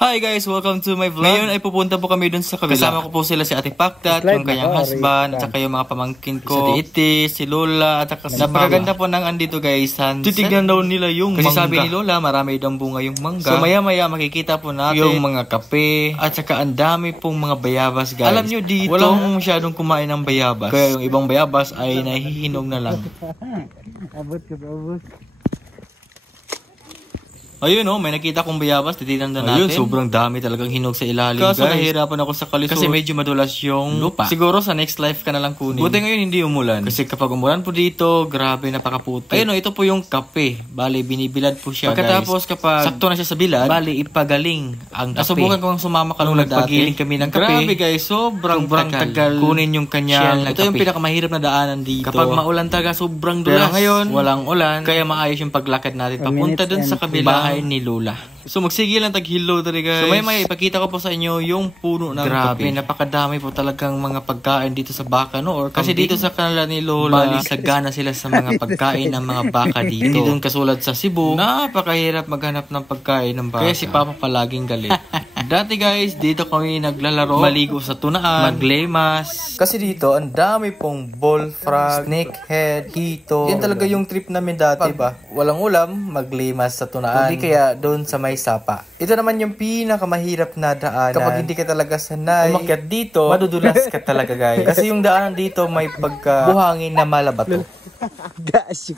Hi guys, welcome to my vlog. Ngayon ay pupunta po kami dun sa kabila. Kasama ko po sila si Ate Paktat, yung kanyang husband, at saka yung mga pamangkin ko, si Itis, si Lola, at saka si napakaganda po ng andito guys, sunset. Titignan daw nila yung mangga. Kasi sabi ni Lola, marami daw bunga yung mangga. So maya maya makikita po natin yung mga kape, at saka ang dami pong mga bayabas guys. Alam nyo dito, walang masyadong kumain ng bayabas. Kaya yung ibang bayabas ay nahihinog na lang. Abot ka, abot. Ayun may nakita kong bayabas, titignan na natin. Ayun, sobrang dami talagang hinog sa ilalim guys. Kaso nahihirapan ako sa kalisod. Kasi medyo madulas yung lupa. Siguro sa next life ka na lang kunin. Buti ngayon hindi umulan. Kasi kapag umulan po dito, grabe napakaputi. Ayun ito po yung kape. Bali, binibilad po siya pagkatapos guys. Kapag sakto na siya sa bilad, bali, ipagaling ang kape. Nasubukan ko ang sumama kanula dati. Nagpagiling kami ng kape. Grabe guys, sobrang tagal kunin yung kanyang ito yung pinakamahirap na daanan dito. Kapag maulan talaga, sobrang dulas. Pero ngayon, walang ulan. Kaya maayos yung paglakad natin. Papunta dun sa kabila ni Lola. So magsigil lang tag-hello talaga guys. So may ipakita ko po sa inyo yung puno ng kape. Napakadami po talagang mga pagkain dito sa baka or kasi dito sa kanila ni Lola, bali sagana sila sa mga pagkain ng mga baka dito. Hindi doon kasulad sa Cebu. Napakahirap maghanap ng pagkain ng baka. Kaya si Papa palaging galit. Dati guys, dito kami naglalaro, maligo sa tunaan, maglemas. Kasi dito, ang dami pong bullfrog, snakehead, hito. Yan talaga yung trip namin dati ba? Walang ulam, maglemas sa tunaan. Hindi kaya doon sa may sapa. Ito naman yung pinakamahirap na daanan. Kapag hindi ka talaga sanay umakyat dito, madudulas ka talaga guys. Kasi yung daanan dito may pagka-buhangin na malabato. Gosh.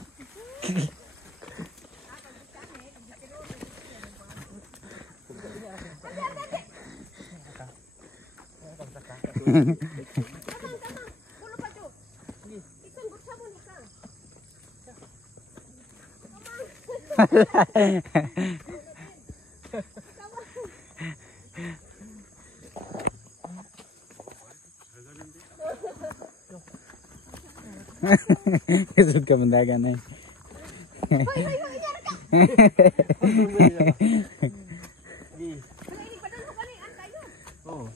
Kesud ka mendagan eh. Oh,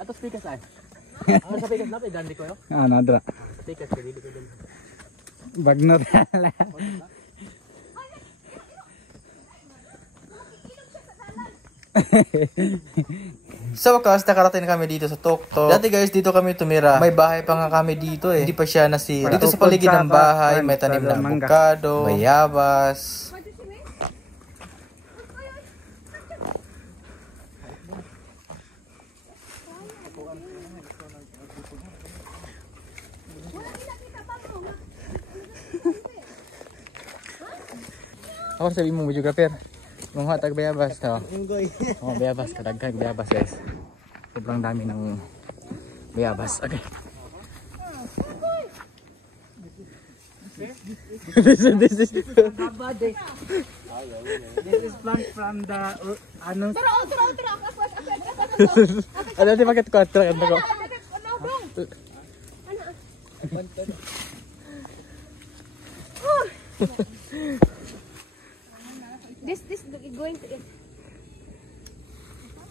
atas pikas ay. Ano sa pikas napay gandi ko yo? Ah, nadra. Pikas ko dito ko dun. Bagnot ala. Sa wakas, nakarating kami dito sa Tokto. Dati guys, dito kami tumira. May bahay pa nga kami dito eh. Hindi pa siya nasira. Dito sa paligid ng bahay, may tanim na avocado, bayabas. Ako sabi mo juga per. Mungha tag bayabas to. Oh, bayabas kadaghan bayabas guys. Sobrang dami ng bayabas. Okay. This is plant from the ano. Ada di paket kontrak ano ko. This is going to eat.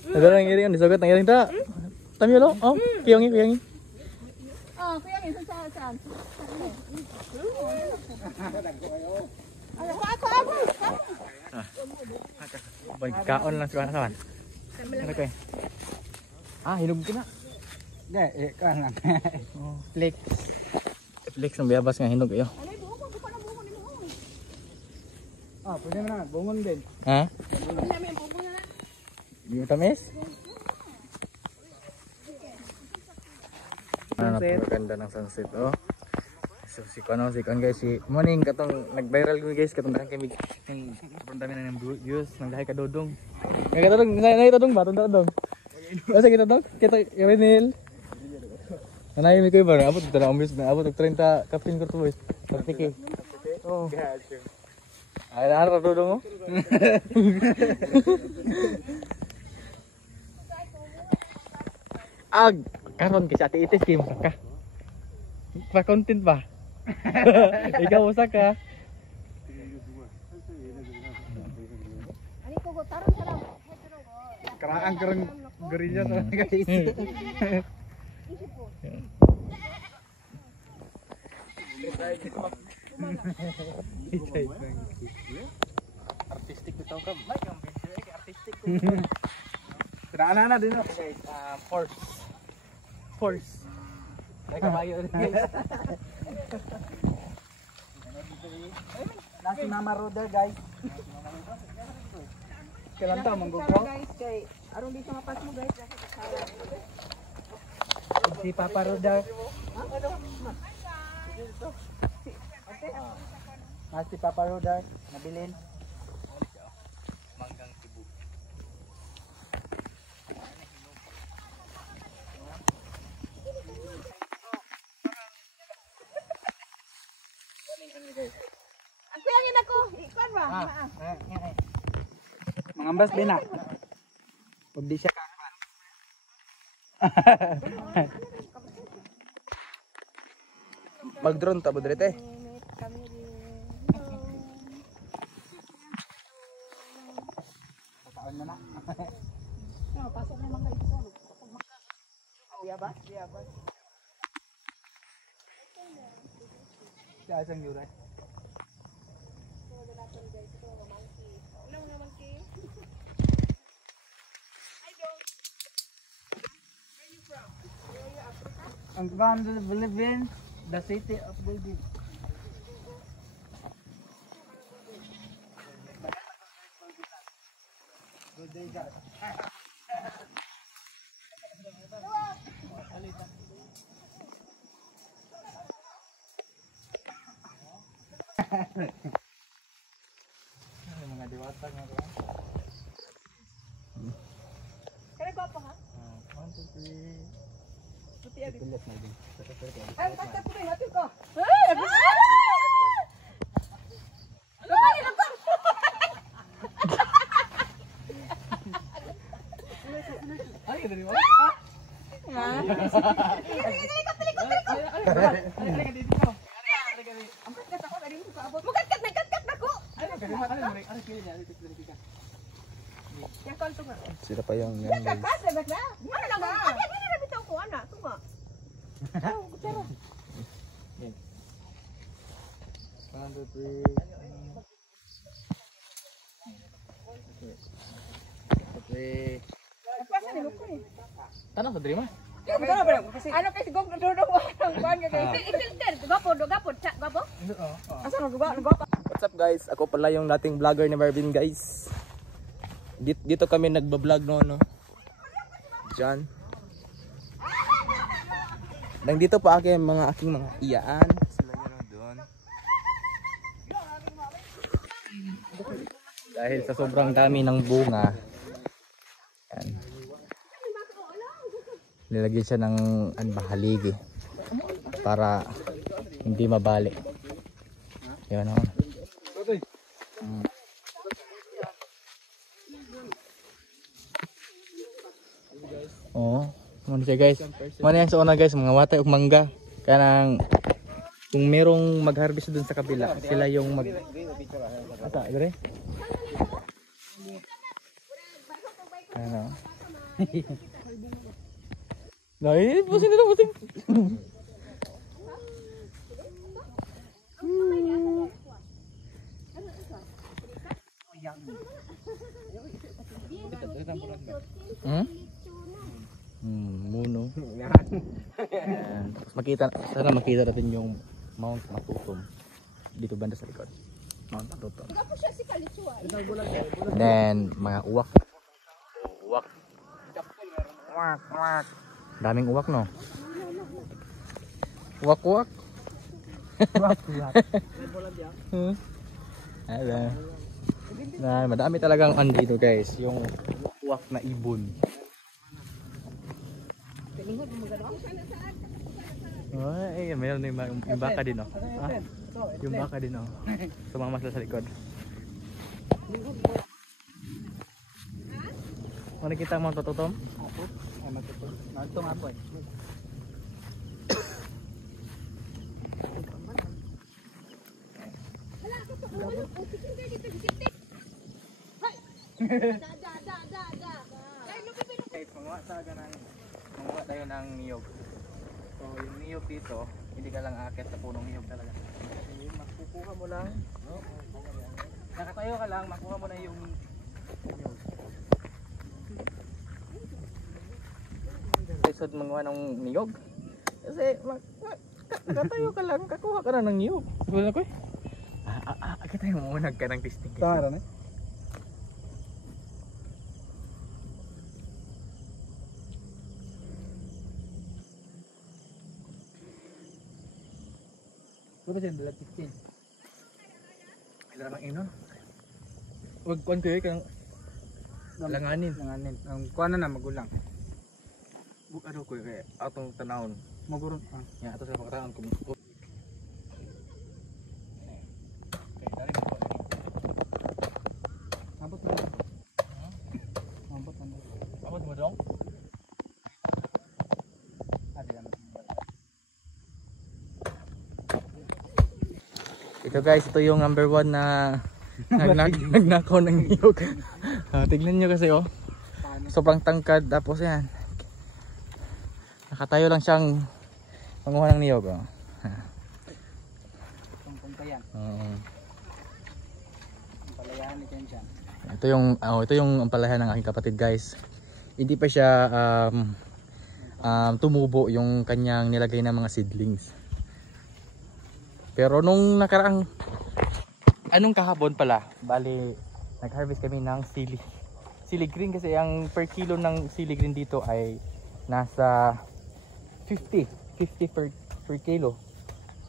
Ada nang ngiring disugat nang ngiring ta. Tami lo. Oh, kiyangi. Oh, kiyangi saan. Kaon lang sa kawan. Ano kay? Ah, hinog kina. Di, kan lang. Oh, flex ng bayabas nga hinog yo. Ah, pwede na, bungon din. Ha? Di mo tamis? Napakaganda ng sunset, oh. So, si Kon guys, si morning katong nag-viral ko guys, katong dahil kami yung sobrang dami na ng views, nang dahil ka dodong. May katodong, nakitodong ba? Tundodong. Basta kitodong, kita Renil. Nanay mi ko ba? Abot dito na umbis na abot 30 kapin ko to boys. 30k. Oh. Ay, ano dodong mo? Ag, karon kasi Ate Itis kim ka. Pa content ba? Ikaw usa ka. Ani ko taron sa lang. Karaan karang gerinya sa guys. Artistik bitaw ka, may ang artistik. Tiraan na din guys. Horse. May kabayo rin guys. Nasi Mama Roda guys. Kailan to manggugro? Guys, kay aron di sa mapas mo guys. Si Papa Roda. Si Papa Roda nabilin. Manggang Cebu. Ang kuyangin ako. Ikon ba? Mangambas din na. Pag di siya kakan. Mag-drone ta budrete. Taon na na. Pasok naman kayo sa loob. Biyabas. Siya isang yuray. Ang from the Philippines, the city of Golden. Mga diwata nga ko. Kaya ko pa ha? 1, 2, 3. Ay, tatap ko rin, hatid ko. Ay, dali mo. Sila pa yung yan guys. Ano na ba? Hindi na bitaw ko, anak. Tunga. Oh, kutsara. 1, 2, 3. Okay. Nagpasa ni Luko eh. Tanong sa drima? Ano kasi gog dudong ang ban ka guys. I-filter. Gapo, gapo. Asa na gapo? What's up guys? Ako pala yung dating vlogger ni Marvin guys. Dito kami nagba-vlog no. Diyan. Nang dito pa aking mga iyaan. Sila yun doon. Dahil sa sobrang dami ng bunga. Yan. Nilagyan siya ng haligi para hindi mabali. Yan o. Oh, ano siya guys? Ano yan sa una guys, mga watay ug mangga. Kanang kung merong mag-harvest dun sa kabila, sila yung mag asa, dire? Ano? Dai, pusing dito, pusing. Muno. Tapos sana makita natin yung Mount Matutom dito banda sa likod. Mount Matutom. Then mga uwak. Uwak. Daming uwak no. Uwak. Nah, madami talagang andito guys, yung uwak na ibon. Ay, mayroon yung baka din oh. Yung baka din oh. Sumama sila sa likod. Ano kita mo tututom? Opo. Ay matutom. Nagtong apo eh. Manguha tayo ng niyog. So yung niyog dito, hindi ka lang akit sa punong niyog talaga. Makukuha mo lang. Nakatayo ka lang, makuha mo na yung niyog. lisod manguha ng niyog. Kasi katayo ka lang, kakuha ka na ng niyog. Wala ko eh. Kita yung munag ka ng testing. Tara na. Buta siya dalag 15. Kailan naman inon. Huwag kuhan ko yun, langanin. Langanin. Ang kuha na magulang. Ano ko kaya atong tanahon. Maguron. Yan, ato sa pagkataan ko. Abot na. Abot na. Abot mo dong? Ito guys, ito yung number 1 na nagnakaw ng niyog. Tignan nyo kasi oh. Sobrang tangkad, tapos yan. Nakatayo lang siyang manguha ng niyog oh. Ampalayahan ni Kenshan. Ito yung ampalayahan ng aking kapatid guys. Hindi pa siya tumubo yung kanyang nilagay na mga seedlings. Pero nung nakaraang kahapon pala, bali nag-harvest kami ng sili green kasi ang per kilo ng sili green dito ay nasa 50 per kilo.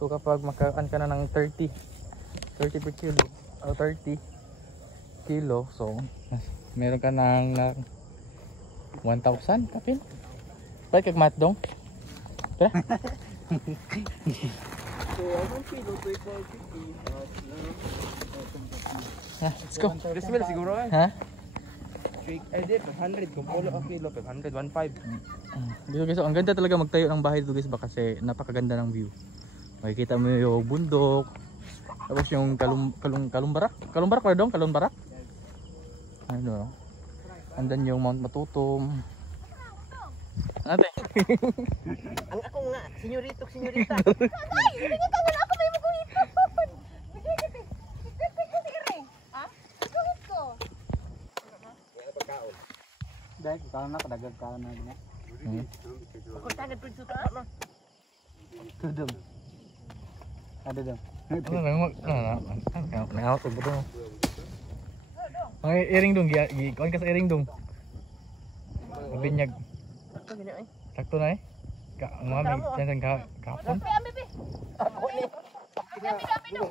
So kapag makaan ka na ng 30 per kilo o 30 kilo, so meron ka ng 1,000 kapin. Ba't kag mat dong? Tara. Let's go. Decibel siguro eh. Ha? Edit 100 kung polo ang kilo 500 15. Dito guys, ang ganda talaga magtayo ng bahay dito guys ba kasi napakaganda ng view. Makikita mo yung bundok. Tapos yung Kalumbarak. Kalumbarak pala dong, Kalumbarak. Ano? Andan yung Mount Matutum. Ate. Ang ako nga, senyorita. Ay, hindi ka wala ako may maguhit. Bigay ka. Ha? Maguhit ko. Dahil kaon na kadagag kaon na gina. Ako tagad pud suka ma. Kudum. Ada dong. Nangawat ko to. Ay, iring dong, kuan ka sa iring dong. Binyag. Sakto na eh. Ngami jangan kapon. Ambe. Ako ni. Dami no.